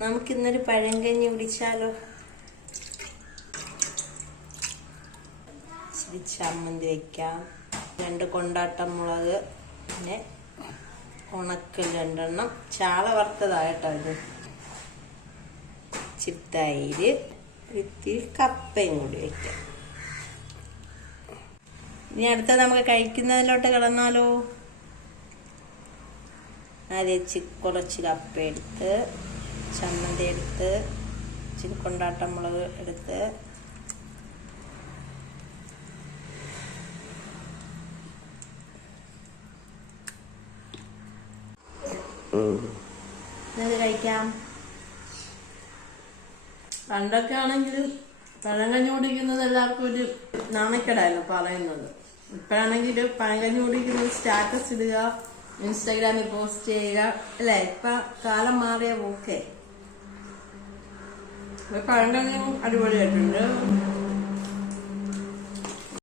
നമുക്കിന്നൊരു പഴങ്കഞ്ഞി കുടിച്ചാലോ? ഇച്ചിരി ചമ്മന്തി വയ്ക്കാം, 2 കൊണ്ടാട്ടം മുളക്, പിന്നെ ഉണക്കൽ 2 ചാള വറുത്തതായിട്ടോ ഇത്, ഇച്ചിരി തൈര്, ഇത്തിരി കപ്പയും കൂടി വയ്ക്കാം. ഇനി അടുത്ത നമുക്ക് കഴിക്കുന്നതിലോട്ട് കിടന്നാലോ? ആദ്യം കുറച്ച് കപ്പ എടുത്ത്, ചമ്മന്തി എടുത്ത്, ഇച്ചിരി കൊണ്ടാട്ടം മുളക് എടുത്ത്, കഴിക്കാം. പണ്ടൊക്കെ ആണെങ്കിലും പഴങ്കഞ്ഞി കുടിക്കുന്നത് എല്ലാവർക്കും ഒരു നാണക്കേടായിരുന്നു പറയുന്നത്. ഇപ്പോഴാണെങ്കിൽ പഴങ്കഞ്ഞി കുടിക്കുന്നത് സ്റ്റാറ്റസ് ഇടുക, ഇൻസ്റ്റാഗ്രാമിൽ പോസ്റ്റ് ചെയ്യുക അല്ലേ? ഇപ്പൊ കാലം മാറിയ പോക്കെ. പഴങ്കഞ്ഞിയും അടിപൊളിയായിട്ടുണ്ട്.